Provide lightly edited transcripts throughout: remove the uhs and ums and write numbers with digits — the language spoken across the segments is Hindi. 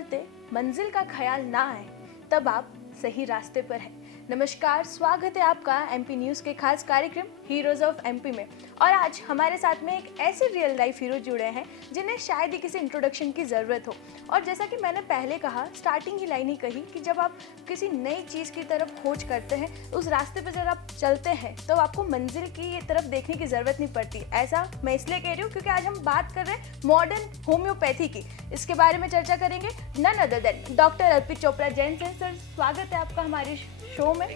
चलते मंजिल का ख्याल ना आए तब आप सही रास्ते पर हैं। नमस्कार, स्वागत है आपका एमपी न्यूज़ के खास कार्यक्रम हीरोज ऑफ एमपी में। और आज हमारे साथ में एक ऐसे रियल लाइफ हीरो जुड़े हैं जिन्हें शायद ही किसी इंट्रोडक्शन की ज़रूरत हो। और जैसा कि मैंने पहले कहा, स्टार्टिंग की लाइन ही कही कि जब आप किसी नई चीज़ की तरफ खोज करते हैं, उस रास्ते पर जब आप चलते हैं तो आपको मंजिल की तरफ देखने की ज़रूरत नहीं पड़ती। ऐसा मैं इसलिए कह रही हूँ क्योंकि आज हम बात कर रहे हैं मॉडर्न होम्योपैथी की। इसके बारे में चर्चा करेंगे none other than doctor Arpit Chopra Jain sir. स्वागत है आपका हमारे शो में।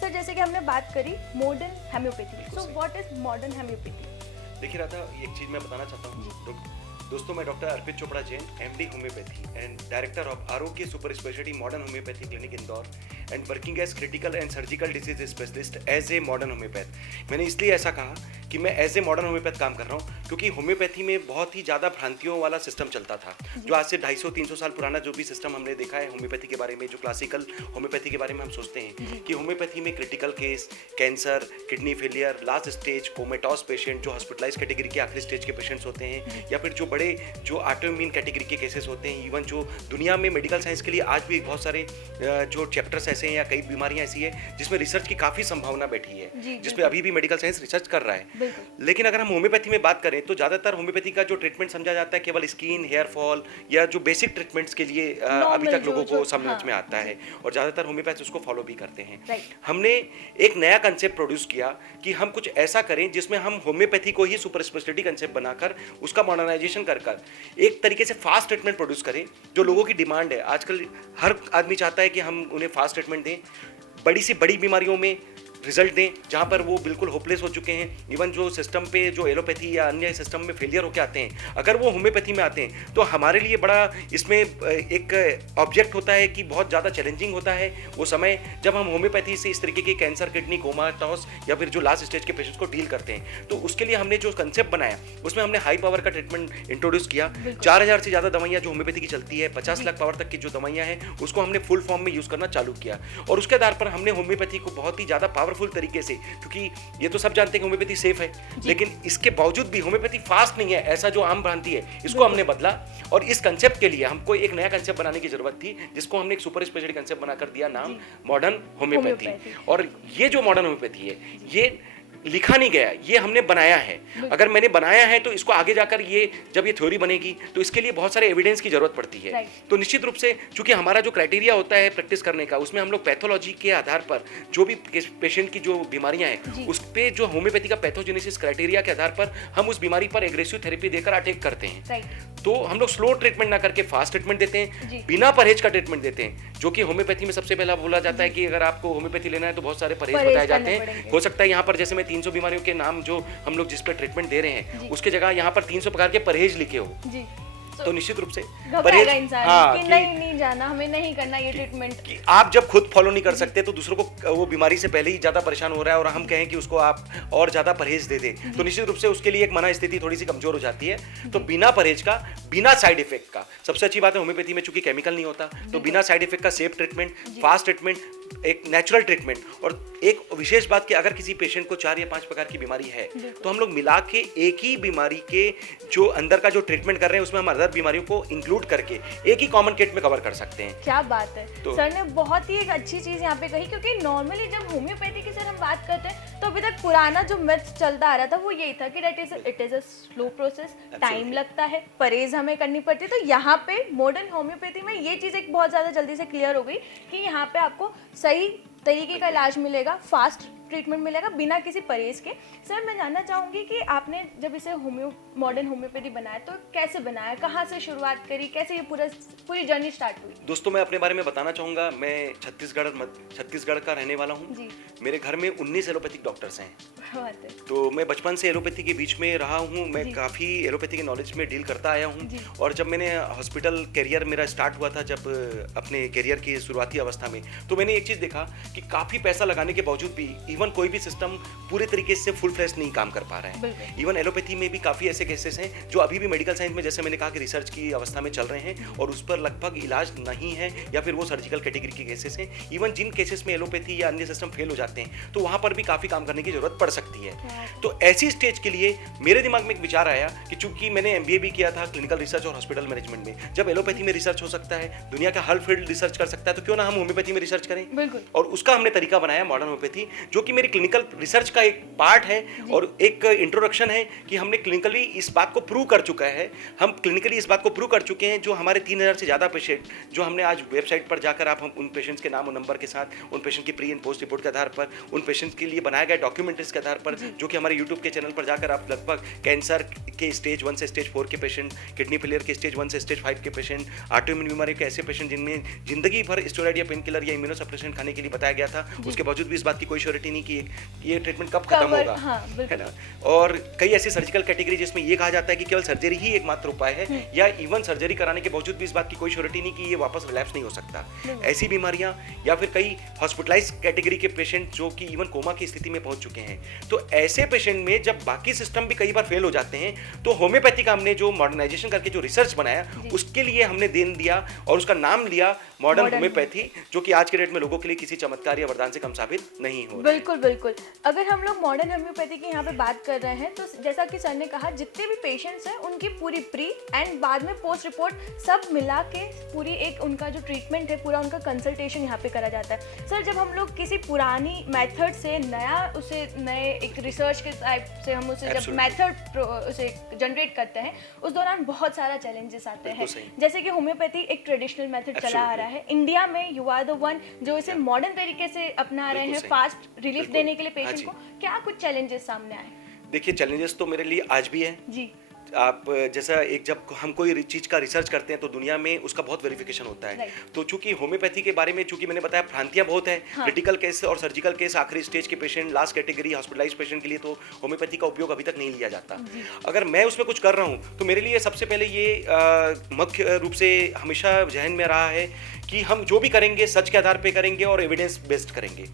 सर, जैसे कि हमने बात करी modern homeopathy, so what is modern homeopathy? देखिए राधा, एक चीज़ मैं बताना चाहता हूँ दोस्तों। मैं doctor Arpit Chopra Jain, MD homeopathy and director of Arogya super speciality modern homeopathy clinic Indore and working as critical and surgical disease specialist as a modern homeopath. मैंने इसलिए ऐसा कहा कि मैं एज ए मॉडर्न होम्योपैथ काम कर रहा हूँ क्योंकि होम्योपैथी में बहुत ही ज़्यादा भ्रांतियों वाला सिस्टम चलता था, जो आज से 250-300 साल पुराना जो भी सिस्टम हमने देखा है होम्योपैथी के बारे में, जो क्लासिकल होम्योपैथी के बारे में हम सोचते हैं कि होम्योपैथी में critical case, cancer, kidney failure, last stage, comatose patient जो हॉस्पिटलाइज कैटेगरी के आखिरी स्टेज के पेशेंट्स होते हैं, या फिर जो बड़े जो ऑटोइम्यून कैटेगरी के केसेस होते हैं, इवन जो दुनिया में मेडिकल साइंस के लिए आज भी बहुत सारे जो चैप्टर्स ऐसे हैं या कई बीमारियां ऐसी है जिसमें रिसर्च की काफ़ी संभावना बैठी है, जिसपे अभी भी मेडिकल साइंस रिसर्च कर रहा है। लेकिन अगर हम होम्योपैथी में बात करें तो ज़्यादातर होम्योपैथी का जो ट्रीटमेंट समझा जाता है केवल स्किन, हेयर फॉल या जो बेसिक ट्रीटमेंट्स के लिए अभी तक लोगों को समझ में आता है, और ज़्यादातर होम्योपैथ उसको फॉलो भी करते हैं। हमने एक नया कंसेप्ट प्रोड्यूस किया कि हम कुछ ऐसा करें जिसमें हम होम्योपैथी को ही सुपर स्पेशलिटी कंसेप्ट बनाकर उसका मॉडर्नाइजेशन कर एक तरीके से फास्ट ट्रीटमेंट प्रोड्यूस करें, जो लोगों की डिमांड है। आजकल हर आदमी चाहता है कि हम उन्हें फास्ट ट्रीटमेंट दें, बड़ी से बड़ी बीमारियों में रिजल्ट दें जहाँ पर वो बिल्कुल होपलेस हो चुके हैं। इवन जो सिस्टम पे जो एलोपैथी या अन्य सिस्टम में फेलियर होकर आते हैं, अगर वो होम्योपैथी में आते हैं तो हमारे लिए बड़ा इसमें एक ऑब्जेक्ट होता है कि बहुत ज़्यादा चैलेंजिंग होता है वो समय जब हम होम्योपैथी से इस तरीके के कैंसर, किडनी, कोमाटॉस या फिर जो लास्ट स्टेज के पेशेंट्स को डील करते हैं। तो उसके लिए हमने जो कंसेप्ट बनाया उसमें हमने हाई पावर का ट्रीटमेंट इंट्रोड्यूस किया। 4000 से ज़्यादा दवाइयाँ जो होम्योपैथी की चलती है, 50 लाख पावर तक की जो दवाइयाँ हैं उसको हमने फुल फॉर्म में यूज़ करना चालू किया। और उसके आधार पर हमने होम्योपैथी को बहुत ही ज़्यादा पावरफुल तरीके से, क्योंकि ये तो सब जानते हैं कि होम्योपैथी सेफ है, लेकिन इसके बावजूद भी होम्योपैथी फास्ट नहीं है, ऐसा जो आम भ्रांति है, इसको हमने बदला। और इस कंसेप्ट के लिए हमको एक नया कंसेप्ट बनाने की जरूरत थी, जिसको हमने एक सुपर स्पेशलिटी कंसेप्ट बनाकर दिया नाम मॉडर्न होम्योपैथी। और ये जो मॉडर्न होम्योपैथी है, ये लिखा नहीं गया, ये हमने बनाया है। अगर मैंने बनाया है तो इसको आगे जाकर ये जब ये थ्योरी बनेगी तो इसके लिए बहुत सारे एविडेंस की जरूरत पड़ती है। तो निश्चित रूप से चूंकि हमारा जो क्राइटेरिया होता है प्रैक्टिस करने का, उसमें हम लोग पैथोलॉजी के आधार पर जो भी पेशेंट की जो बीमारियां हैं उस पे जो होम्योपैथी का पैथोजेनेसिस क्राइटेरिया के आधार पर हम उस बीमारी पर एग्रेसिव थेरेपी देकर अटैक करते हैं। तो हम लोग स्लो ट्रीटमेंट ना करके फास्ट ट्रीटमेंट देते हैं, बिना परहेज का ट्रीटमेंट देते हैं, जो कि होम्योपैथी में सबसे पहला बोला जाता है कि अगर आपको होम्योपैथी लेना है तो बहुत सारे परहेज बताए जाते हैं। हो सकता है यहाँ पर जैसे मैं 300 बीमारियों के नाम जो हम लोग जिस पे ट्रीटमेंट दे रहे हैं उसके जगह यहाँ पर 300 प्रकार के परहेज लिखे हो, तो निश्चित रूप से परहेज कि नहीं जाना, हमें नहीं करना ये ट्रीटमेंट। कि आप जब खुद फॉलो नहीं कर सकते तो दूसरों को वो बीमारी से पहले ही ज्यादा परेशान हो रहा है और हम कहें कि उसको आप और ज्यादा परहेज दे दें, तो निश्चित रूप से उसके लिए एक मना स्थिति थोड़ी सी कमजोर हो जाती है। तो बिना परहेज का, बिना साइड इफेक्ट का, सबसे अच्छी बात है होम्योपैथी में चूंकि केमिकल नहीं होता, तो बिना साइड इफेक्ट का सेफ ट्रीटमेंट, फास्ट ट्रीटमेंट, एक नेचुरल ट्रीटमेंट। और एक विशेष बात कि अगर किसी पेशेंट को 4 या 5 प्रकार की बीमारी है तो हम लोग मिला के एक ही बीमारी के जो अंदर का जो ट्रीटमेंट कर रहे हैं उसमें हम अदर बीमारियों को इंक्लूड करके एक ही कॉमन किट में कवर कर सकते हैं। क्या बात है, तो सर ने बहुत ही एक अच्छी चीज यहाँ पे कही, क्योंकि नॉर्मली जब होम्योपैथी की सर हम बात करते हैं तो अभी तक पुराना जो मिथ चलता आ रहा था वो यही था कि it is a slow process, time लगता है, परहेज हमें करनी पड़ती है। तो यहाँ पे मॉडर्न होम्योपैथी में ये चीज एक बहुत ज्यादा जल्दी से क्लियर हो गई कि यहाँ पे आपको सही तरीके का इलाज मिलेगा, फास्ट ट्रीटमेंट मिलेगा बिना किसी परहेज के। सर, मैं जानना चाहूँगी कि आपने जब इसे मॉडर्न होम्योपैथी बनाया तो कैसे बनाया, कहाँ से शुरुआत करी, कैसे ये पूरी जर्नी स्टार्ट हुई? दोस्तों, मैं अपने बारे में बताना चाहूँगा। मैं छत्तीसगढ़ का रहने वाला हूँ। मेरे घर में 19 एलोपैथिक डॉक्टर्स हैं, तो मैं बचपन से एलोपैथी के बीच में रहा हूँ। मैं काफ़ी एलोपैथी के नॉलेज में डील करता आया हूँ। और जब मैंने हॉस्पिटल कैरियर मेरा स्टार्ट हुआ था, जब अपने कैरियर की शुरुआती अवस्था में, तो मैंने एक चीज़ देखा कि काफ़ी पैसा लगाने के बावजूद भी इवन कोई भी सिस्टम पूरे तरीके से फुल फ्लैश नहीं काम कर पा रहा है। बिल्कुल। इवन एलोपैथी में भी काफ़ी ऐसे केसेस हैं जो अभी भी मेडिकल साइंस में, जैसे मैंने कहा कि रिसर्च की अवस्था में चल रहे हैं और उस पर लगभग इलाज नहीं है, या फिर वो सर्जिकल कैटेगरी के केसेस हैं। इवन जिन केसेस में एलोपैथी या अन्य सिस्टम फेल हो जाते हैं तो वहाँ पर भी काफ़ी काम करने की जरूरत पड़ सकती है। तो ऐसी स्टेज के लिए मेरे दिमाग में एक विचार आया कि चूंकि मैंने MBA भी किया था क्लिनिकल रिसर्च और हॉस्पिटल मैनेजमेंट में, जब एलोपैथी में रिसर्च हो सकता है, दुनिया का हर फील्ड रिसर्च कर सकता है, तो क्यों ना हम होम्योपैथी में रिसर्च करें। बिल्कुल। और उसका हमने तरीका बनाया मॉडर्न होम्योपैथी, जो कि मेरी क्लिनिकल रिसर्च का एक पार्ट है और एक इंट्रोडक्शन है कि हमने क्लिनिकली इस बात को प्रूव कर चुका है, हम क्लिनिकली इस बात को प्रूव कर चुके हैं, जो हमारे 3000 से ज़्यादा पेशेंट जो हमने आज वेबसाइट पर जाकर आप हम उन पेशेंट्स के नाम और नंबर के साथ, उन पेशेंट की प्री एंड पोस्ट रिपोर्ट के आधार पर, उन पेशेंट्स के लिए बनाए गए डॉक्यूमेंट्रीज के आधार पर, जो कि हमारे यूट्यूब के चैनल पर जाकर आप लगभग कैंसर के स्टेज 1 से स्टेज 4 के पेशेंट, किडनी फेलियर के स्टेज 1 से स्टेज 5 के पेशेंट, ऑटोइम्यून बीमारी के ऐसे पेशेंट जिनमें जिंदगी भर स्टेरॉइड या पेन किलर या इम्यूनोसप्रेशन खाने के लिए बताया गया था, उसके बावजूद भी इस बात की कोई श्योरिटी नहीं कि ये ट्रीटमेंट कब खत्म होगा, है ना। और कई ऐसी सर्जिकल कैटेगरी जिसमें ये कहा जाता है कि केवल सर्जरी ही एकमात्र उपाय है, या इवन सर्जरी कराने के बावजूद भी इस बात की कोई श्योरिटी नहीं कि ये वापस रिलैप्स नहीं हो सकता। ऐसी बीमारियां, या फिर कई हॉस्पिटलाइज कैटेगरी के पेशेंट जो कि इवन कोमा की स्थिति में पहुंच चुके हैं, तो ऐसे पेशेंट में जब बाकी सिस्टम भी कई बार फेल हो जाते हैं, तो होम्योपैथी का हमने जो मॉडर्नाइजेशन करके जो रिसर्च बनाया, उसके लिए हमने देन दिया और उसका नाम लिया मॉडर्न होम्योपैथी, जो कि आज के डेट में लोगों के लिए किसी चमत्कार या वरदान से कम साबित नहीं हो रहा है। बिल्कुल बिल्कुल। अगर हम लोग मॉडर्न होम्योपैथी की यहाँ पे बात कर रहे हैं, तो जैसा कि सर ने कहा, जितने भी पेशेंट्स हैं उनकी पूरी प्री एंड बाद में पोस्ट रिपोर्ट सब मिला के पूरी एक उनका जो ट्रीटमेंट है, पूरा उनका कंसल्टेशन यहाँ पे करा जाता है। सर, जब हम लोग किसी पुरानी मेथड से नए एक रिसर्च के टाइप से हम उसे जब मेथड उसे जनरेट करते हैं, उस दौरान बहुत सारा चैलेंजेस आते हैं। जैसे कि होम्योपैथी एक ट्रेडिशनल मेथड चला आ रहा है इंडिया में, यू आर द वन जो इसे मॉडर्न तरीके से अपना रहे हैं फास्ट रिलीफ देने के लिए पेशेंट को। क्या कुछ चैलेंजेस सामने आए? देखिए, चैलेंजेस तो मेरे लिए आज भी है जी। आप जैसा एक जब हम कोई चीज़ का रिसर्च करते हैं तो दुनिया में उसका बहुत वेरिफिकेशन होता है। तो चूंकि होम्योपैथी के बारे में चूंकि मैंने बताया भ्रांतियां बहुत हैं, क्रिटिकल केस और सर्जिकल केस, आखिरी स्टेज के patient, last category hospitalize patient के लिए तो होम्योपैथी का उपयोग अभी तक नहीं लिया जाता। अगर मैं उसमें कुछ कर रहा हूँ तो मेरे लिए सबसे पहले ये मुख्य रूप से हमेशा जहन में रहा है कि हम जो भी करेंगे सच के आधार पे करेंगे और एविडेंस बेस्ड करेंगे,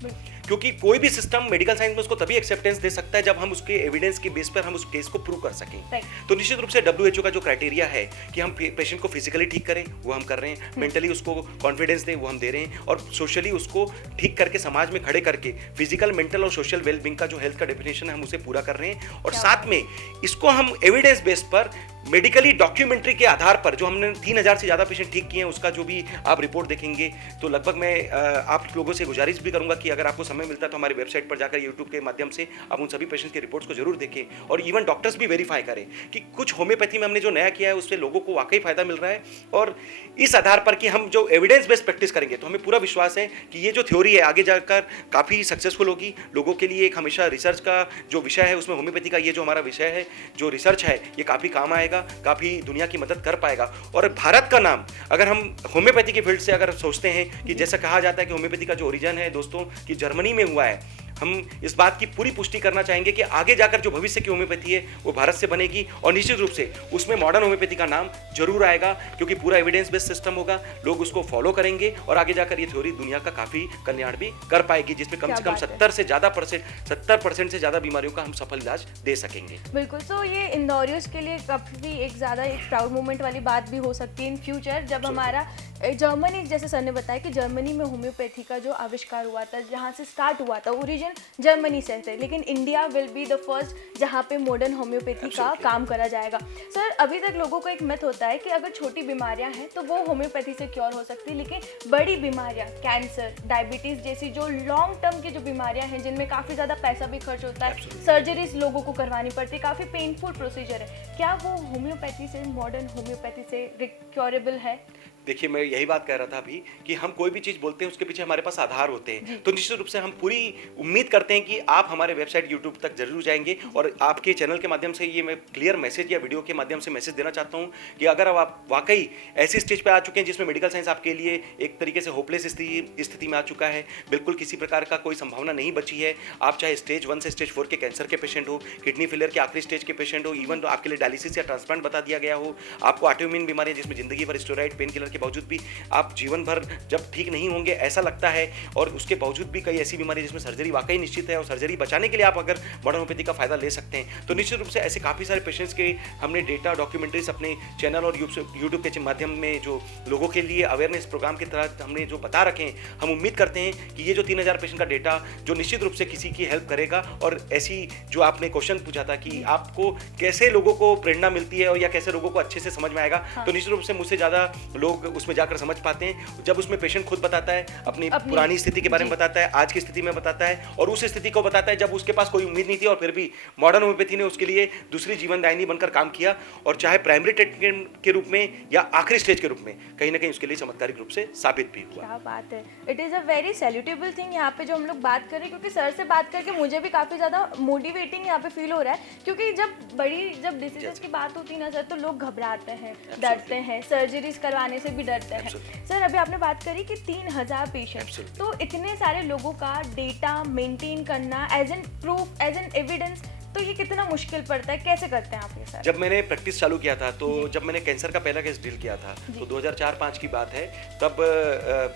क्योंकि कोई भी सिस्टम मेडिकल साइंस में उसको तभी एक्सेप्टेंस दे सकता है जब हम उसके एविडेंस के बेस पर हम उस केस को प्रूव कर सकें। तो निश्चित रूप से WHO का जो क्राइटेरिया है कि हम पेशेंट को फिजिकली ठीक करें, वो हम कर रहे हैं, मेंटली उसको कॉन्फिडेंस दें, वो हम दे रहे हैं, और सोशली उसको ठीक करके समाज में खड़े करके फिजिकल, मेंटल और सोशल वेलबींग का जो हेल्थ का डेफिनेशन है हम उसे पूरा कर रहे हैं। और साथ में इसको हम एविडेंस बेस पर मेडिकली डॉक्यूमेंट्री के आधार पर जो हमने 3000 से ज़्यादा पेशेंट ठीक किए हैं, उसका जो भी आप रिपोर्ट देखेंगे, तो लगभग मैं आप लोगों से गुजारिश भी करूंगा कि अगर आपको समय मिलता है तो हमारी वेबसाइट पर जाकर यूट्यूब के माध्यम से आप उन सभी पेशेंट्स के रिपोर्ट्स को जरूर देखें, और इवन डॉक्टर्स भी वेरीफाई करें कि कुछ होम्योपैथी में हमने जो नया किया है उससे लोगों को वाकई फायदा मिल रहा है। और इस आधार पर कि हम जो एविडेंस बेस्ड प्रैक्टिस करेंगे तो हमें पूरा विश्वास है कि ये जो थ्योरी है आगे जाकर काफ़ी सक्सेसफुल होगी लोगों के लिए। एक हमेशा रिसर्च का जो विषय है उसमें होम्योपैथी का ये जो हमारा विषय है, जो रिसर्च है, ये काफ़ी काम आएगा, काफ़ी दुनिया की मदद कर पाएगा। और भारत का नाम अगर हम होम्योपैथी के फील्ड से अगर सोचते हैं कि जैसा कहा जाता है कि होम्योपैथी का जो ओरिजिन है दोस्तों कि जर्मनी में हुआ है, हम इस बात की पूरी पुष्टि करना चाहेंगे कि आगे जाकर जो भविष्य की होम्योपैथी है वो भारत से बनेगी, और निश्चित रूप से उसमें मॉडर्न होम्योपैथी का नाम जरूर आएगा, क्योंकि पूरा एविडेंस बेस्ड सिस्टम होगा, लोग उसको फॉलो करेंगे और आगे जाकर ये थ्योरी दुनिया का काफ़ी कल्याण भी कर पाएगी, जिसमें कम से कम 70% से ज़्यादा बीमारियों का हम सफल इलाज दे सकेंगे। बिल्कुल। तो ये इंदौरियों के लिए काफ़ी एक ज़्यादा एक प्राउड मोमेंट वाली बात भी हो सकती है इन फ्यूचर, जब हमारा जर्मनी, जैसे सर ने बताया कि जर्मनी में होम्योपैथी का जो आविष्कार हुआ था, जहाँ से स्टार्ट हुआ था, ओरिजिन जर्मनी से थे, लेकिन India will be the first जहाँ पे मॉडर्न होम्योपैथी का काम करा जाएगा। सर, अभी तक लोगों को एक मिथ होता है कि अगर छोटी बीमारियां हैं तो वो होम्योपैथी से क्योर हो सकती है, लेकिन बड़ी बीमारियां, कैंसर, डायबिटीज़ जैसी जो लॉन्ग टर्म की जो बीमारियां हैं, जिनमें काफ़ी ज़्यादा पैसा भी खर्च होता है, सर्जरीज लोगों को करवानी पड़ती है, काफ़ी पेनफुल प्रोसीजर है, क्या वो होम्योपैथी से, मॉडर्न होम्योपैथी से क्योरेबल है? देखिए, मैं यही बात कह रहा था अभी कि हम कोई भी चीज़ बोलते हैं उसके पीछे हमारे पास आधार होते हैं, तो निश्चित रूप से हम पूरी उम्मीद करते हैं कि आप हमारे वेबसाइट यूट्यूब तक जरूर जाएंगे, और आपके चैनल के माध्यम से ये मैं क्लियर मैसेज या वीडियो के माध्यम से मैसेज देना चाहता हूँ कि अगर अब आप वाकई ऐसी स्टेज पे आ चुके हैं जिसमें मेडिकल साइंस आपके लिए एक तरीके से होपलेस स्थिति में आ चुका है, बिल्कुल किसी प्रकार का कोई संभावना नहीं बची है, आप चाहे स्टेज 1 से स्टेज 4 के कैंसर के पेशेंट हो, किडनी फेलियर के आखिरी स्टेज के पेशेंट हो, इवन तो आपके लिए डायलिसिस या ट्रांसप्लांट बता दिया गया हो, आपको ऑटोइम्यून बीमारी जिसमें जिंदगी भर स्टेरॉइड, पेन किलर के बावजूद भी आप जीवन भर जब ठीक नहीं होंगे ऐसा लगता है, और उसके बावजूद भी कई ऐसी बीमारी जिसमें सर्जरी वाकई निश्चित है और सर्जरी बचाने के लिए आप अगर मॉडर्न होम्योपैथी का फायदा ले सकते हैं, तो निश्चित रूप से ऐसे काफ़ी सारे पेशेंट्स के हमने डेटा डॉक्यूमेंट्रीज अपने चैनल और यूट्यूब के माध्यम में जो लोगों के लिए अवेयरनेस प्रोग्राम के तहत हमने जो बता रखे हैं, हम उम्मीद करते हैं कि ये जो 3000 पेशेंट का डेटा जो निश्चित रूप से किसी की हेल्प करेगा। और ऐसी जो आपने क्वेश्चन पूछा था कि आपको कैसे लोगों को प्रेरणा मिलती है और या कैसे लोगों को अच्छे से समझ में आएगा, तो निश्चित रूप से मुझसे ज़्यादा लोग उसमें जाकर समझ पाते हैं जब उसमें पेशेंट खुद बताता है, अपनी पुरानी स्थिति के बारे में बताता है, आज की स्थिति में बताता है, और उस स्थिति को बताता है जब उसके पास कोई उम्मीद नहीं थी और फिर भी मॉडर्न होम्योपैथी ने उसके लिए दूसरी जीवनदायिनी बनकर काम किया, और चाहे प्राइमरी ट्रीटमेंट के रूप में या आखिरी स्टेज के रूप में कहीं ना कहीं उसके लिए चमत्कारिक रूप से साबित भी हुआ। क्या बात है, it is a very salutable thing यहाँ पे जो हम लोग बात करें, क्योंकि सर से बात करके मुझे भी काफ़ी ज़्यादा मोटिवेटिंग यहाँ पे फील हो रहा है, क्योंकि जब डिसीजेस की बात होती है ना सर, तो लोग घबराते हैं, डरते हैं, सर्जरीज करवाने से भी डरते हैं। सर अभी आपने बात करी कि 3000 पेशेंट, तो इतने सारे लोगों का डेटा मेंटेन करना as an proof, as an evidence, तो ये कितना मुश्किल पड़ता है, कैसे करते हैं आप ये सर? जब मैंने प्रैक्टिस चालू किया था, तो जब मैंने कैंसर का पहला केस डील किया था, तो 2004-5 की बात है, तब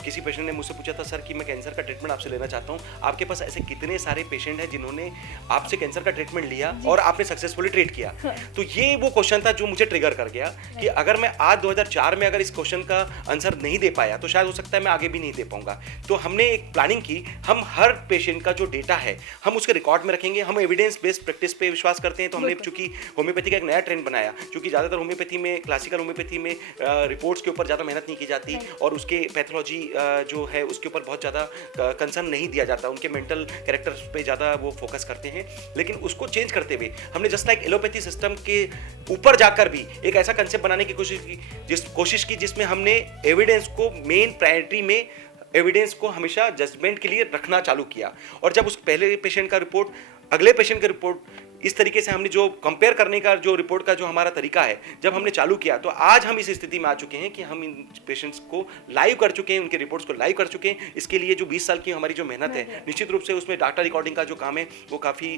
किसी पेशेंट ने मुझसे पूछा था, सर कि मैं कैंसर का ट्रीटमेंट आपसे लेना चाहता हूँ, आपके पास ऐसे कितने सारे पेशेंट हैं जिन्होंने आपसे कैंसर का ट्रीटमेंट लिया और आपने सक्सेसफुली ट्रीट किया। तो ये वो क्वेश्चन था जो मुझे ट्रिगर कर गया कि अगर मैं आज 2004 में अगर इस क्वेश्चन का आंसर नहीं दे पाया, तो शायद हो सकता है मैं आगे भी नहीं दे पाऊंगा। तो हमने एक प्लानिंग की, हम हर पेशेंट का जो डेटा है हम उसके रिकॉर्ड में रखेंगे, हम एविडेंस बेस्ड प्रैक्टिस पे विश्वास करते हैं। तो हमने चूंकि होम्योपैथी का एक नया ट्रेंड बनाया, क्योंकि ज़्यादातर होम्योपैथी में, क्लासिकल होम्योपैथी में रिपोर्ट्स के ऊपर ज़्यादा मेहनत नहीं की जाती और उसके पैथोलॉजी जो है उसके ऊपर बहुत ज़्यादा कंसर्न नहीं दिया जाता, उनके मेंटल कैरेक्टर्स पे ज़्यादा वो फोकस करते हैं। लेकिन उसको चेंज करते हुए हमने जस्ट लाइक एलोपैथी सिस्टम के ऊपर जाकर भी एक ऐसा कंसेप्ट बनाने की कोशिश की जिसमें हमने एविडेंस को मेन प्रायोरिटी में, एविडेंस को हमेशा जजमेंट के लिए रखना चालू किया। और जब उस पहले पेशेंट का रिपोर्ट अगले पेशेंट का रिपोर्ट इस तरीके से हमने जो कंपेयर करने का जो रिपोर्ट का जो हमारा तरीका है जब हमने चालू किया, तो आज हम इस स्थिति में आ चुके हैं कि हम इन पेशेंट्स को लाइव कर चुके हैं, उनके रिपोर्ट्स को लाइव कर चुके हैं। इसके लिए जो 20 साल की हमारी जो मेहनत है, निश्चित रूप से उसमें डाटा रिकॉर्डिंग का जो काम है वो काफ़ी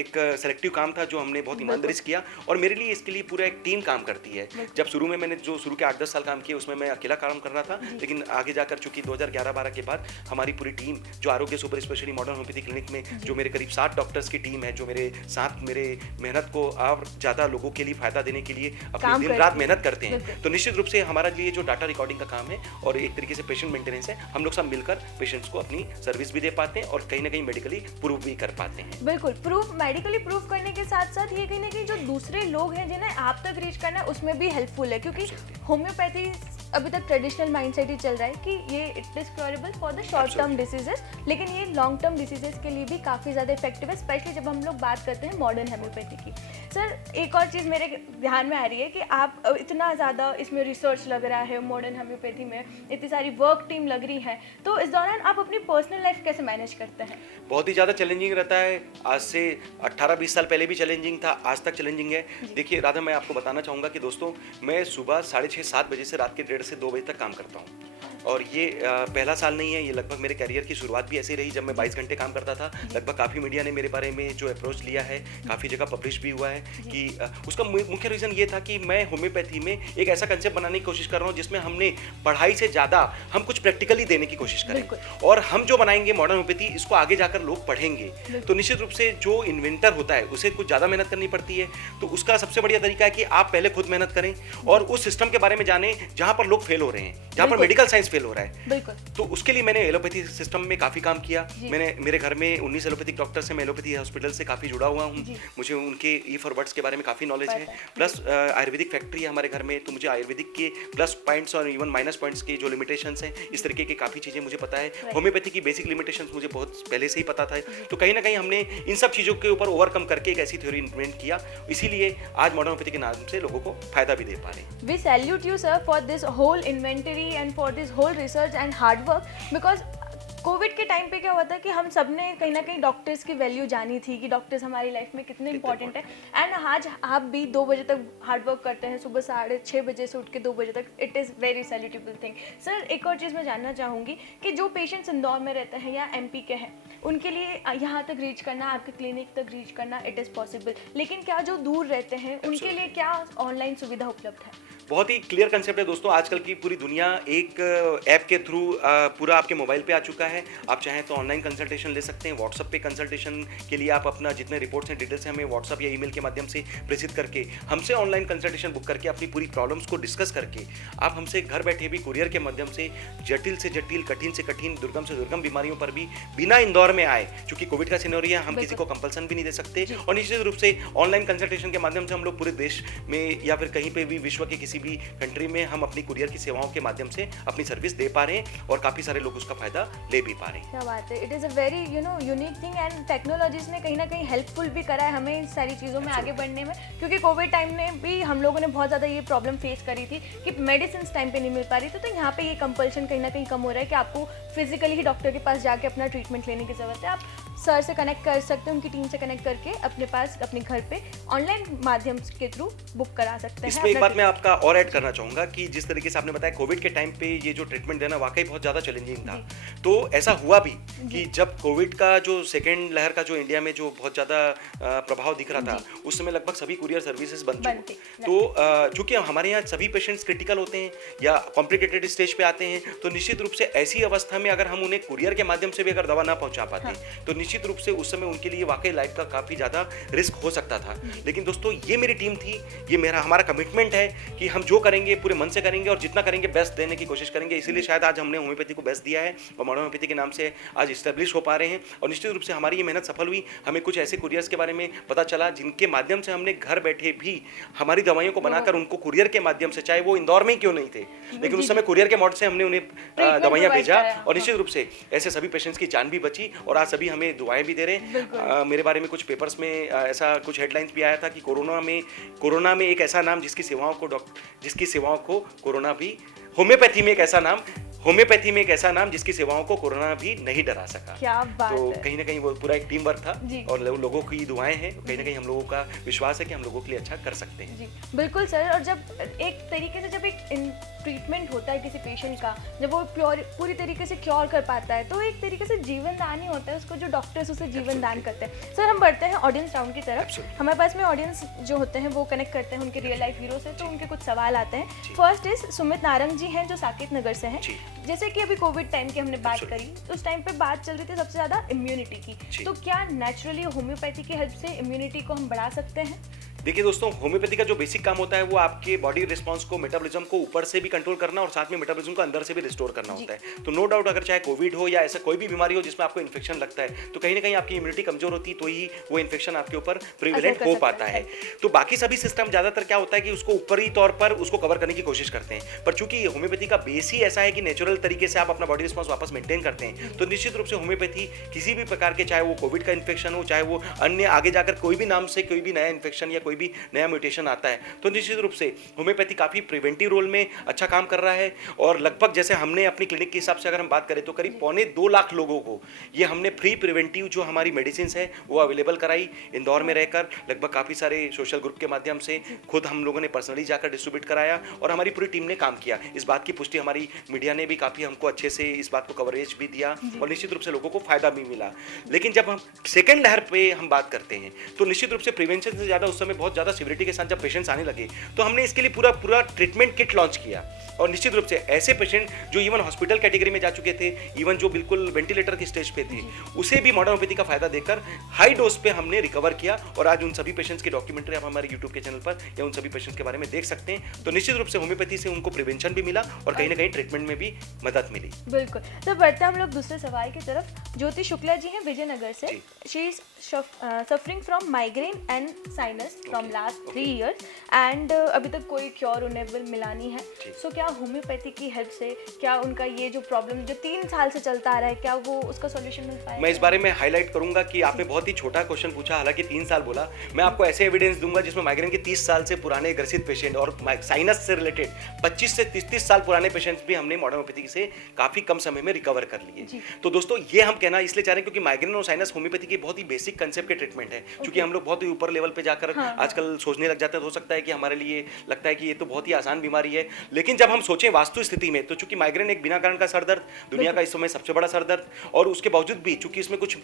एक सेलेक्टिव काम था जो हमने बहुत ईमानदारी से किया, और मेरे लिए इसके लिए पूरा एक टीम काम करती है। जब शुरू में मैंने जो शुरू के 8-10 साल काम किए उसमें मैं अकेला काम कर रहा था, लेकिन आगे जाकर चूंकि 2011-12 के बाद हमारी पूरी टीम जो आरोग्य super speciality modern homeopathy clinic में जो मेरे करीब 60 डॉक्टर्स की टीम है, जो मेरे साथ मेरे मेहनत को और ज़्यादा लोगों के लिए फायदा देने के लिए अपनी दिन रात मेहनत करते हैं। तो निश्चित रूप से हमारा लिए जो डाटा रिकॉर्डिंग का काम है और एक तरीके से पेशेंट मेंटेनेंस है, हम लोग सब मिलकर पेशेंट्स को अपनी सर्विस भी दे पाते हैं और कहीं ना कहीं मेडिकली प्रूव भी कर पाते हैं। बिल्कुल, प्रूफ, मेडिकली प्रूफ करने के साथ साथ ये कहीं ना कहीं जो दूसरे लोग हैं जिन्हें आप तक रीच करना है उसमें भी हेल्पफुल है, क्योंकि होम्योपैथी अभी तक ट्रेडिशनल माइंडसेट ही चल रहा है कि ये it is curable for the short term diseases, लेकिन ये लॉन्ग टर्म डिसीजेस के लिए भी काफ़ी ज़्यादा इफेक्टिव है, स्पेशली जब हम लोग बात करते हैं मॉडर्न होम्योपैथी की। सर एक और चीज़ मेरे ध्यान में आ रही है कि आप इतना ज़्यादा इसमें रिसर्च लग रहा है, मॉडर्न होम्योपैथी में इतनी सारी वर्क टीम लग रही है, तो इस दौरान आप अपनी पर्सनल लाइफ कैसे मैनेज करते हैं? बहुत ही ज़्यादा चैलेंजिंग रहता है। आज से 18-20 साल पहले भी चैलेंजिंग था, आज तक चैलेंजिंग है। देखिए राधा, मैं आपको बताना चाहूँगा कि दोस्तों, मैं सुबह 6:30-7 बजे से रात के 1:30 से 2 बजे तक काम करता हूँ, और ये पहला साल नहीं है, ये लगभग मेरे करियर की शुरुआत भी ऐसी रही जब मैं 22 घंटे काम करता था। लगभग काफ़ी मीडिया ने मेरे बारे में जो अप्रोच लिया है, काफ़ी जगह पब्लिश भी हुआ है कि उसका मुख्य रीज़न ये था कि मैं होम्योपैथी में एक ऐसा कंसेप्ट बनाने की कोशिश कर रहा हूँ जिसमें हमने पढ़ाई से ज़्यादा हम कुछ प्रैक्टिकली देने की कोशिश करें, और हम जो बनाएंगे मॉडर्न होम्योपैथी, इसको आगे जाकर लोग पढ़ेंगे। तो निश्चित रूप से जो इन्वेंटर होता है उसे कुछ ज़्यादा मेहनत करनी पड़ती है, तो उसका सबसे बढ़िया तरीका है कि आप पहले खुद मेहनत करें और उस सिस्टम के बारे में जानें जहाँ पर लोग फेल हो रहे हैं, जहाँ पर मेडिकल साइंस फेल हो रहा है। बिल्कुल। तो उसके लिए मैंने एलोपैथी सिस्टम में काफ़ी काम किया। मैंने मेरे घर में 19 एलोपैथिक डॉक्टर्स हैं, मैं एलोपैथी हॉस्पिटल से काफ़ी जुड़ा हुआ हूँ, मुझे उनके ई फॉर वर्ड्स के बारे में काफ़ी नॉलेज है। प्लस आयुर्वेदिक फैक्ट्री है हमारे घर में, तो मुझे आयुर्वेदिक के प्लस पॉइंट्स और इवन माइनस पॉइंट्स की जो लिमिटेशंस हैं, इस तरीके की काफ़ी चीज़ें मुझे पता है। होम्योपैथी की बेसिक लिमिटेशंस मुझे बहुत पहले से ही पता था, तो कहीं ना कहीं हमने इन सब चीज़ों के ऊपर ओवरकम करके एक ऐसी थ्योरी इन्वेंट किया, इसीलिए आज मॉडर्न होम्योपैथी के नाम से लोगों को फायदा भी दे पा रहे हैं। We salute you sir for this whole inventory and for this whole research and hard work, because COVID के टाइम पे क्या हुआ था कि हम सब ने कहीं ना कहीं डॉक्टर्स की वैल्यू जानी थी कि डॉक्टर्स हमारी लाइफ में कितने इंपॉर्टेंट है। एंड आज आप भी 2 बजे तक हार्ड वर्क करते हैं, सुबह 6:30 बजे से उठ के 2 बजे तक, it is very salutable thing. Sir एक और चीज़ मैं जानना चाहूँगी कि जो पेशेंट्स इंदौर में रहते हैं या एमपी के हैं, उनके लिए यहाँ तक रीच करना, आपके क्लिनिक तक रीच करना, इट इज़ पॉसिबल, लेकिन क्या जो दूर रहते हैं उनके लिए क्या ऑनलाइन सुविधा उपलब्ध है? बहुत ही क्लियर कंसेप्ट है दोस्तों। आजकल की पूरी दुनिया एक ऐप के थ्रू पूरा आपके मोबाइल पे आ चुका है। आप चाहें तो ऑनलाइन कंसल्टेशन ले सकते हैं। व्हाट्सएप पे कंसल्टेशन के लिए आप अपना जितने रिपोर्ट्स हैं, डिटेल्स हैं, हमें व्हाट्सएप या ईमेल के माध्यम से प्रेषित करके हमसे ऑनलाइन कंसल्टेशन बुक करके अपनी पूरी प्रॉब्लम्स को डिस्कस करके आप हमसे घर बैठे भी कुरियर के माध्यम से जटिल से जटिल, कठिन से कठिन, दुर्गम से दुर्गम बीमारियों पर भी बिना इंदौर में आए, क्योंकि कोविड का सिनेरियो है, हम किसी को कंपल्सन भी नहीं दे सकते। और निश्चित रूप से ऑनलाइन कंसल्टेशन के माध्यम से हम लोग पूरे देश में या फिर कहीं पे भी विश्व के किसी भी कंट्री में हम अपनी कुरियर की सेवाओं के माध्यम से अपनी सर्विस दे पा रहे हैं और काफी सारे लोग उसका फायदा ले भी पा रहे हैं। क्या बात है, it is a very unique thing and technologies ने कहीं ना कहीं हेल्पफुल भी करा है हमें इन सारी चीज़ों में आगे बढ़ने में, क्योंकि कोविड टाइम में भी हम लोगों ने बहुत ज़्यादा ये प्रॉब्लम फेस करी थी कि मेडिसिन टाइम पे नहीं मिल पा रही थी। तो यहाँ पे ये कंपल्शन कहीं ना कहीं कम हो रहा है कि आपको फिजिकली ही डॉक्टर के पास जाके अपना ट्रीटमेंट लेने की ज़रूरत है। आप सर से कनेक्ट कर सकते हैं, उनकी टीम से कनेक्ट करके अपने पास अपने घर पे ऑनलाइन माध्यम के थ्रू बुक करा सकते हैं। इसमें एक बात मैं आपका और ऐड करना चाहूँगा कि जिस तरीके से आपने बताया कोविड के टाइम पे ये जो ट्रीटमेंट देना वाकई बहुत ज़्यादा चैलेंजिंग था, तो ऐसा हुआ भी कि जब कोविड का जो सेकेंड लहर का जो इंडिया में जो बहुत ज़्यादा प्रभाव दिख रहा था, उस समय लगभग सभी कुरियर सर्विसेज बंद थी। तो चूँकि हमारे यहाँ सभी पेशेंट्स क्रिटिकल होते हैं या कॉम्प्लिकेटेड स्टेज पे आते हैं, तो निश्चित रूप से ऐसी अवस्था में अगर हम उन्हें कुरियर के माध्यम से भी अगर दवा ना पहुँचा पाते, तो निश्चित रूप से उस समय उनके लिए वाकई लाइफ का काफ़ी ज़्यादा रिस्क हो सकता था। लेकिन दोस्तों ये मेरी टीम थी, ये हमारा कमिटमेंट है कि हम जो करेंगे पूरे मन से करेंगे और जितना करेंगे बेस्ट देने की कोशिश करेंगे। इसीलिए शायद आज हमने होम्योपैथी को बेस्ट दिया है और मॉडर्न होम्योपैथी के नाम से आज इस्टेब्लिश हो पा रहे हैं। और निश्चित रूप से हमारी ये मेहनत सफल हुई। हमें कुछ ऐसे कुरियर्स के बारे में पता चला जिनके माध्यम से हमने घर बैठे भी हमारी दवाइयों को बनाकर उनको कुरियर के माध्यम से, चाहे वो इंदौर में क्यों नहीं थे, लेकिन उस समय कुरियर के मोड से हमने उन्हें दवाइयाँ भेजा और निश्चित रूप से ऐसे सभी पेशेंट्स की जान भी बची और आज सभी हमें दुआएं भी दे रहे हैं। मेरे बारे में कुछ पेपर्स में ऐसा कुछ हेडलाइंस भी आया था कि कोरोना में एक ऐसा नाम जिसकी सेवाओं को कोरोना भी, होम्योपैथी में एक ऐसा नाम जिसकी सेवाओं को कोरोना भी नहीं डरा सका। क्या बात तो है। कहीं ना कहीं वो पूरा एक टीम वर्क था और लोगों की दुआएं हैं, कहीं ना कहीं हम लोगों का विश्वास है कि हम लोगों के लिए अच्छा कर सकते हैं। जी बिल्कुल सर। और जब एक तरीके से जब एक ट्रीटमेंट होता है किसी पेशेंट का, जब वो पूरी तरीके से क्योर कर पाता है, तो एक तरीके से जीवन दान ही होता है उसको, जो डॉक्टर्स उसे जीवन दान करते हैं। सर हम बढ़ते हैं ऑडियंस राउंड की तरफ। हमारे पास में ऑडियंस जो होते हैं वो कनेक्ट करते हैं उनके रियल लाइफ हीरो से, तो उनके कुछ सवाल आते हैं। फर्स्ट इज सुमित नारंग जी हैं जो साकेत नगर से हैं। जैसे कि अभी कोविड टाइम की हमने बात करी, तो उस टाइम पे बात चल रही थी सबसे ज्यादा इम्यूनिटी की, तो क्या नेचुरली होम्योपैथी की हेल्प से इम्यूनिटी को हम बढ़ा सकते हैं? देखिए दोस्तों, होम्योपैथी का जो बेसिक काम होता है वो आपके बॉडी रिस्पांस को, मेटाबॉलिज्म को ऊपर से भी कंट्रोल करना और साथ में मेटाबॉलिज्म को अंदर से भी रिस्टोर करना होता है। तो नो डाउट अगर चाहे कोविड हो या ऐसा कोई भी बीमारी हो जिसमें आपको इन्फेक्शन लगता है, तो कहीं ना कहीं आपकी इम्यूनिटी कमजोर होती है, तो ही वो इन्फेक्शन आपके ऊपर प्रिवेलेंट हो पाता है। तो बाकी सभी सिस्टम ज्यादातर क्या होता है कि उसको ऊपरी तौर पर उसको कवर करने की कोशिश करते हैं, पर चूंकि होम्योपैथी का बेस ही ऐसा है कि नेचुरल तरीके से आप अपना बॉडी रिस्पांस वापस मेंटेन करते हैं, तो निश्चित रूप से होम्योपैथी किसी भी प्रकार के, चाहे वो कोविड का इन्फेक्शन हो, चाहे वो अन्य आगे जाकर कोई भी नाम से कोई भी नया इन्फेक्शन या कोई भी नया म्यूटेशन आता है, तो निश्चित रूप से होम्योपैथी काफी प्रिवेंटिव रोल में अच्छा काम कर रहा है। और लगभग जैसे हमने अपनी क्लिनिक के हिसाब से अगर हम बात करें तो करीब 2.25 लाख लोगों को ये हमने फ्री प्रिवेंटिव जो हमारी मेडिसिन है वो अवेलेबल कराई इंदौर में रहकर। लगभग काफी सारे सोशल ग्रुप के माध्यम से खुद हम लोगों ने पर्सनली जाकर डिस्ट्रीब्यूट कराया और हमारी पूरी टीम ने काम किया। इस बात की पुष्टि हमारी मीडिया ने भी काफी हमको अच्छे से इस बात को कवरेज भी दिया और निश्चित रूप से लोगों को फायदा भी मिला। लेकिन जब हम सेकेंड लहर पे हम बात करते हैं तो निश्चित रूप से प्रिवेंशन से ज्यादा उस समय बहुत ज्यादा सिविरिटी के साथ जब पेशेंट्स आने लगे, तो हमने इसके लिए पूरा ट्रीटमेंट किट लॉन्च किया। और निश्चित रूप से ऐसे पेशेंट जो इवन हॉस्पिटल कैटेगरी में जा चुके थे, इवन जो बिल्कुल वेंटिलेटर की स्टेज पे थे, उसे भी मॉडर्न होम्योपैथी का फायदा देकर हाई डोज पे हमने रिकवर किया। और आज उन सभी पेशेंट्स की डॉक्यूमेंट्री आप हमारे यूट्यूब के चैनल पर या उन सभी पेशेंट्स के बारे में देख सकते हैं। तो निश्चित रूप से होम्योपैथी से उनको प्रिवेंशन भी मिला और कहीं ना कहीं ट्रीटमेंट में भी मदद मिली। बिल्कुल। तो बढ़ते हम लोग दूसरे सवाल की तरफ। ज्योति शुक्ला जी हैं विजयनगर से। She is suffering from migraine and sinus from last 3 years and अभी तक कोई क्योर उन्हें मिला नहीं है. सो क्या होम्योपैथी की हेल्प से क्या उनका ये जो प्रॉब्लम जो 3 साल से चलता आ रहा है, क्या वो उसका सॉल्यूशन मिल पाएगा? मैं इस बारे में हाईलाइट करूंगा कि आपने बहुत ही छोटा क्वेश्चन पूछा, हालांकि 3 साल बोला. मैं आपको ऐसे एविडेंस दूंगा जिसमें माइग्रेन के 30 साल से पुराने ग्रसित पेशेंट और साइनस से रिलेटेड 25 से 30 साल पुराने पेशेंट्स भी हमने मॉडर्न होम्योपैथी से काफी कम समय में रिकवर कर लिए. तो दोस्तों ये हम कहना इसलिए चाह रहे हैं क्योंकि माइग्रेन और साइनस होम्योपैथी के बहुत ही बेसिक कंसेप्ट के ट्रीटमेंट है. क्योंकि हम लोग बहुत ही ऊपर लेवल पे जाकर आजकल सोचने लग जाते हैं, हो सकता है कि हमारे लिए लगता है कि ये तो बहुत ही आसान बीमारी है, लेकिन जब हम सोचें वास्तु स्थिति में तो चूंकि माइग्रेन एक बिना कारण का सर दर्द, दुनिया का इस समय सबसे बड़ा सर दर्द, और उसके बावजूद भी चूंकि इसमें कुछ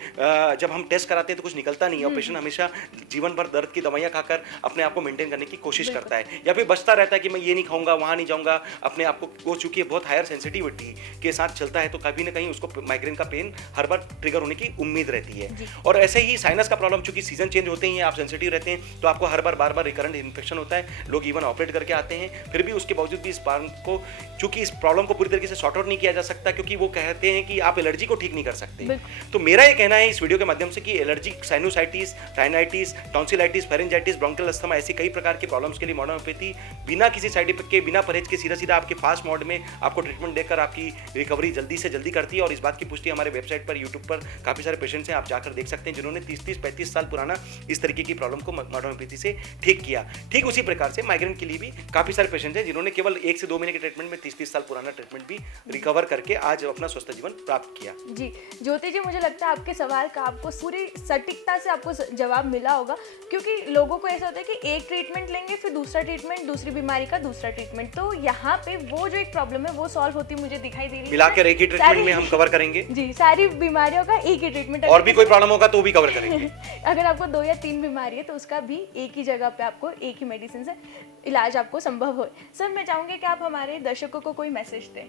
जब हम टेस्ट कराते हैं तो कुछ निकलता नहीं है और पेशेंट हमेशा जीवन भर दर्द की दवाइयां खाकर अपने आप को मेंटेन करने की कोशिश करता है या फिर बचता रहता है कि मैं ये नहीं खाऊंगा, वहां नहीं जाऊंगा, अपने आप को, वो चूंकि बहुत हायर सेंसिटिविटी के साथ चलता है तो कभी ना कहीं उसको माइग्रेन का पेन हर बार ट्रिगर होने की उम्मीद रहती है. और ऐसे ही साइनस का प्रॉब्लम, चूंकि सीजन चेंज होते ही आप सेंसिटिव रहते हैं तो आपको हर बार बार रिकरेंट इन्फेक्शन होता है. लोग इवन ऑपरेट करके आते हैं, फिर भी उसके बावजूद भी इस को चूंकि इस प्रॉब्लम को पूरी तरीके से सॉर्ट आउट नहीं किया जा सकता क्योंकि वो कहते हैं कि आप एलर्जी को ठीक नहीं कर सकते. तो मेरा ये कहना है इस वीडियो के माध्यम से कि allergy, sinusitis, rhinitis, tonsillitis, pharyngitis, bronchial asthma, ऐसी कई प्रकार के प्रॉब्लम्स के लिए मॉडर्न होम्योपैथी बिना किसी साइड इफेक्ट के, बिना परहेज के सीधा आपके फास्ट मोड में आपको ट्रीटमेंट देकर आपकी रिकवरी जल्दी से जल्दी करती है. और इस बात की पुष्टि हमारे वेबसाइट पर, यूट्यूब पर काफी सारे पेशेंट्स हैं, आप जाकर देख सकते हैं जिन्होंने 30-35 साल पुराना इस तरीके की प्रॉब्लम को मॉडर्न होम्योपैथी से ठीक किया. ठीक उसी प्रकार से माइग्रेन के लिए भी काफी सारे पेशेंट्स हैं जिन्होंने केवल 1 से 2 महीने के ट्रीटमेंट में 30 साल पुराना ट्रीटमेंट भी रिकवर करके आज अपना स्वस्थ जीवन प्राप्त किया. जी ज्योति जी, मुझे लगता है आपके सवाल का आपको पूरी सटीकता से आपको जवाब मिला होगा, क्योंकि लोगों को ऐसा होता है कि एक ट्रीटमेंट लेंगे फिर दूसरा ट्रीटमेंट, दूसरी बीमारी का दूसरा ट्रीटमेंट, तो यहाँ पे वो जो एक प्रॉब्लम है वो सॉल्व होती मुझे दिखाई दे रही है. मिलाकर एक ही ट्रीटमेंट में हम कवर करेंगे. जी, सारी बीमारियों का एक ही ट्रीटमेंट. और भी कोई प्रॉब्लम होगा तो भी कवर करेंगे. अगर आपको 2 या 3 बीमारी है तो उसका भी एक ही जगह पे आपको एक ही मेडिसिन से इलाज आपको संभव हो. सर मैं चाहूंगी कि आप हमारे दर्शकों को कोई मैसेज दें.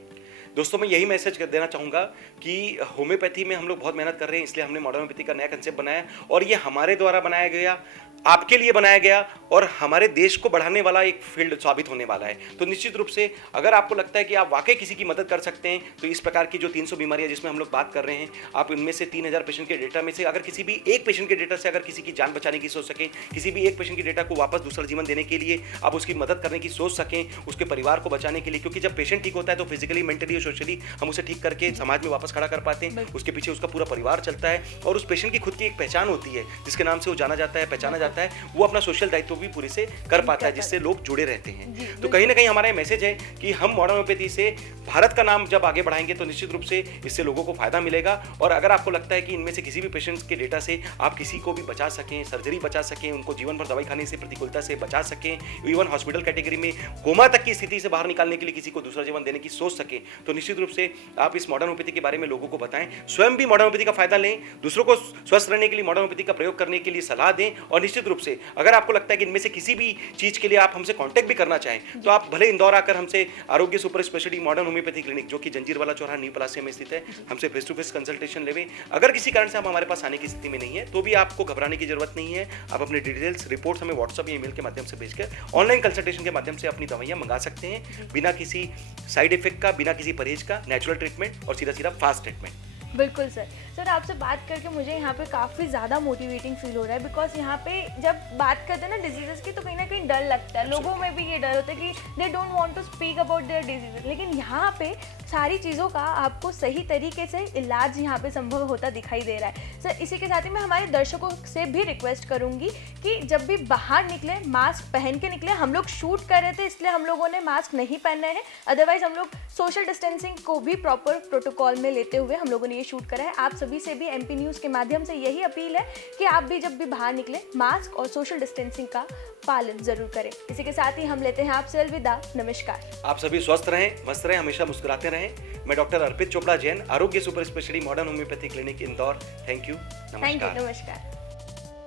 दोस्तों मैं यही मैसेज देना चाहूँगा कि होम्योपैथी में हम लोग बहुत मेहनत कर रहे हैं, इसलिए हमने मॉडर्न होम्योपैथी का नया कंसेप्ट बनाया और ये हमारे द्वारा बनाया गया, आपके लिए बनाया गया और हमारे देश को बढ़ाने वाला एक फील्ड साबित होने वाला है. तो निश्चित रूप से अगर आपको लगता है कि आप वाकई किसी की मदद कर सकते हैं तो इस प्रकार की जो 300 बीमारियां जिसमें हम लोग बात कर रहे हैं, आप इनमें से 3000 पेशेंट के डेटा में से अगर किसी भी एक पेशेंट के डेटा से अगर किसी की जान बचाने की सोच सकें, किसी भी एक पेशेंट के डेटा को वापस दूसरा जीवन देने के लिए आप उसकी मदद करने की सोच सकें, उसके परिवार को बचाने के लिए, क्योंकि जब पेशेंट ठीक होता है तो फिजिकली, मेंटली और सोशली हम उसे ठीक करके समाज में वापस खड़ा कर पाते हैं. उसके पीछे उसका पूरा परिवार चलता है और उस पेशेंट की खुद की एक पहचान होती है जिसके नाम से वो जाना जाता है, पहचाना जाता है. वो अपना सोशल दायित्व भी पूरी से कर पाता है जिससे लोग जुड़े रहते हैं. तो कहीं ना कहीं हमारा मैसेज है कि हम मॉडर्न होम्योपैथी से भारत का नाम जब आगे बढ़ाएंगे तो निश्चित रूप से इससे लोगों को फायदा मिलेगा. और अगर आपको लगता है कि इनमें से किसी भी पेशेंट्स के डेटा से आप किसी को भी बचा सकें, सर्जरी बचा सकें, उनको जीवन भर दवाई खाने से प्रतिकूलता से बचा सकें, इवन हॉस्पिटल कैटेगरी में कोमा तक की स्थिति से बाहर निकालने के लिए किसी को दूसरा जीवन देने की सोच सकें, तो निश्चित रूप से आप इस मॉडर्न होम्योपैथी के बारे में लोगों को बताएं, स्वयं भी मॉडर्न होम्योपैथी का फायदा लें, दूसरों को स्वस्थ रहने के लिए मॉडर्न होम्योपैथी का प्रयोग करने के लिए सलाह दें. और निश्चित रूप से अगर आपको लगता है कि इनमें से किसी भी चीज के लिए आप हमसे कांटेक्ट भी करना चाहें तो आप भले इंदौर आकर हमसे आरोग्य super speciality modern homeopathy clinic जो कि जंजीर वाला चौराहा न्यू पलासिया में स्थित है, हमसे फेस टू फेस कंसल्टेशन लेवें. अगर किसी कारण से आप हमारे पास आने की स्थिति में नहीं है तो भी आपको घबराने की जरूरत नहीं है. आप अपने डिटेल्स, रिपोर्ट्स हमें व्हाट्सएप या ईमेल के माध्यम से भेजकर ऑनलाइन कंसल्टेशन के माध्यम से अपनी दवाइयां मंगा सकते हैं बिना किसी साइड इफेक्ट का, बिना किसी परहेज का, नेचुरल ट्रीटमेंट और सीधा फास्ट ट्रीटमेंट. बिल्कुल सर. सर आपसे बात करके मुझे यहाँ पे काफ़ी ज़्यादा मोटिवेटिंग फील हो रहा है, बिकॉज यहाँ पे जब बात करते हैं ना डिजीजेस की तो कहीं ना कहीं डर लगता है, लोगों में भी ये डर होता है कि they don't want to speak about their diseases. लेकिन यहाँ पे सारी चीज़ों का आपको सही तरीके से इलाज यहाँ पे संभव होता दिखाई दे रहा है. सर इसी के साथ ही मैं हमारे दर्शकों से भी रिक्वेस्ट करूँगी कि जब भी बाहर निकले मास्क पहन के निकले. हम लोग शूट कर रहे थे इसलिए हम लोगों ने मास्क नहीं पहने हैं, अदरवाइज हम लोग सोशल डिस्टेंसिंग को भी प्रॉपर प्रोटोकॉल में लेते हुए हम लोगों ने ये शूट करा है. आप सभी से भी एमपी न्यूज़ के माध्यम से यही अपील है कि आप भी जब भी बाहर निकले मास्क और सोशल डिस्टेंसिंग का पालन जरूर करें. इसी के साथ ही हम लेते हैं आपसे अलविदा. नमस्कार. आप सभी स्वस्थ रहें, मस्त रहें, हमेशा मुस्कुराते रहें. मैं डॉक्टर अर्पित चोपड़ा जैन, आरोग्य super speciality modern homeopathy clinic Indore. Thank you. नमस्कार.